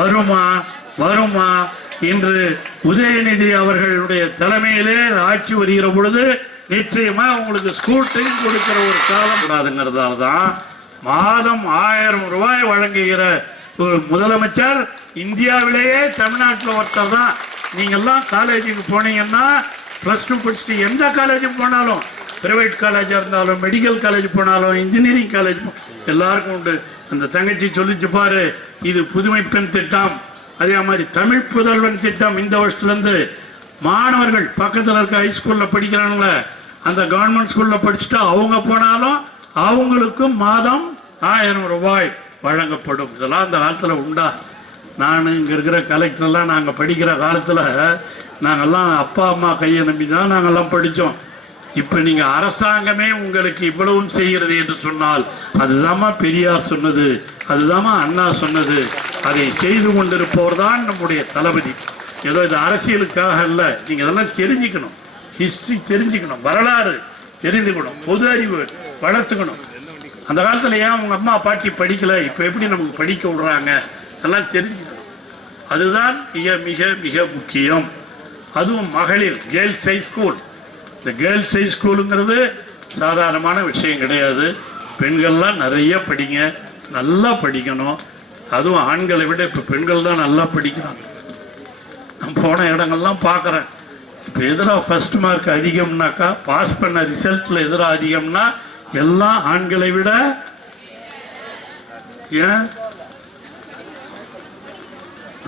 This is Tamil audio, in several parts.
வருமா வருமா இன்று உதயநிதி அவர்களுடைய தலைமையிலே ஆட்சி வருகிற பொழுது நிச்சயமா உங்களுக்கு ஸ்கூட்டரி கொடுக்கிற ஒரு காலம் கூடாதுங்கிறதால தான் மாதம் 1000 ரூபாய் வழங்குகிற ஒரு முதலமைச்சர் இந்தியாவிலேயே தமிழ்நாட்டில் ஒருத்தர் தான். நீங்கெல்லாம் காலேஜுக்கு போனீங்கன்னா +2 படிச்சுட்டு எந்த காலேஜுக்கு போனாலும், பிரைவேட் காலேஜா இருந்தாலும், மெடிக்கல் காலேஜ் போனாலும், இன்ஜினியரிங் காலேஜ் எல்லாருக்கும் உண்டு. அந்த தங்கச்சி சொல்லிச்சு பாரு, இது புதுமை பெண் திட்டம். அதே மாதிரி தமிழ் புதல்வன் திட்டம். இந்த வருஷத்துலேருந்து மாணவர்கள் பக்கத்தில் இருக்க ஹைஸ்கூல்ல படிக்கிறாங்கள, அந்த கவர்மெண்ட் ஸ்கூல்ல படிச்சுட்டா அவங்க போனாலும் அவங்களுக்கும் மாதம் 1000 ரூபாய் வழங்கப்படும். இதெல்லாம் அந்த காலத்துல உண்டா? நான் இங்க இருக்கிற கலெக்டர்லாம் நாங்க படிக்கிற காலத்துல நாங்கெல்லாம் அப்பா அம்மா கையை நம்பி தான் நாங்கெல்லாம் படித்தோம். இப்ப நீங்க அரசாங்கமே உங்களுக்கு இவ்வளவும் செய்கிறது என்று சொன்னால் அதுதாம்மா பெரியார் சொன்னது, அதுதாம்மா அண்ணா சொன்னது. அதை செய்து கொண்டிருப்பவர் தான் நம்முடைய தளபதி. ஏதோ இது அரசியலுக்காக அல்ல. நீங்க இதெல்லாம் தெரிஞ்சுக்கணும், ஹிஸ்டரி தெரிஞ்சுக்கணும், வரலாறு தெரிஞ்சுக்கணும், பொது அறிவு வளர்த்துக்கணும். அந்த காலத்துல ஏன் உங்க அம்மா பாட்டி படிக்கல, இப்ப எப்படி நமக்கு படிக்க விடுறாங்க, அதெல்லாம் தெரிஞ்சுக்கணும். அதுதான் மிக மிக மிக முக்கியம். அதுவும் மகளிர் கேர்ள்ஸ் ஹை ஸ்கூல். இந்த கேர்ள்ஸ் ஹை ஸ்கூலுங்கிறது சாதாரணமான விஷயம் கிடையாது. பெண்கள்லாம் நிறைய படிங்க, நல்லா படிக்கணும். அதுவும் ஆண்களை விட இப்போ பெண்கள் தான் நல்லா படிக்கிறாங்க. நான் போன இடங்கள்லாம் பார்க்குறேன். இப்போ எதிராக ஃபர்ஸ்ட் மார்க் அதிகம்னாக்கா, பாஸ் பண்ண ரிசல்ட்டில் எதிராக அதிகம்னா எல்லாம் ஆண்களை விட. ஏன்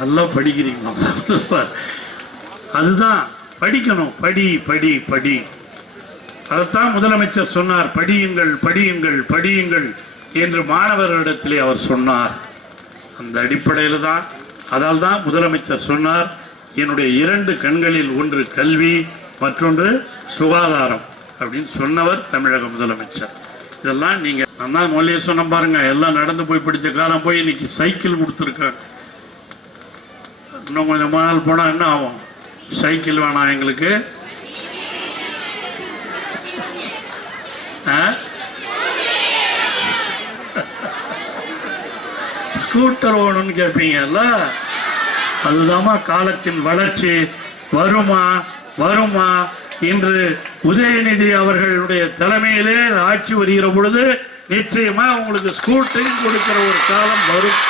நல்லா படிக்கிறீங்களா? அதுதான் படிக்கணும். படி படி படி. அதைத்தான் முதலமைச்சர் சொன்னார், படியுங்கள் படியுங்கள் படியுங்கள் என்று மாணவர்களிடத்திலே அவர் சொன்னார். அந்த அடிப்படையில் தான், அதால் தான் முதலமைச்சர் சொன்னார், என்னுடைய 2 கண்களில் ஒன்று கல்வி, மற்றொன்று சுகாதாரம் அப்படின்னு சொன்னவர் தமிழக முதலமைச்சர். இதெல்லாம் நீங்க நான் தான் மொழியை சொன்ன பாருங்க, எல்லாம் நடந்து போய் படிச்ச காலம் போய் இன்னைக்கு சைக்கிள் கொடுத்துருக்காங்க. இன்னும் கொஞ்சம் நாள் போனா என்ன ஆகும்? சைக்கிள் வேணாம் எங்களுக்கு, ஸ்கூட்டர் ஓடணும்னு கேட்பீங்கல்ல. அதுதாம்மா காலத்தின் வளர்ச்சி. வருமா வருமா இன்று உதயநிதி அவர்களுடைய தலைமையிலே ஆட்சி வருகிற பொழுது நிச்சயமா உங்களுக்கு ஸ்கூட்டரி கொடுக்கிற ஒரு காலம் வரும்.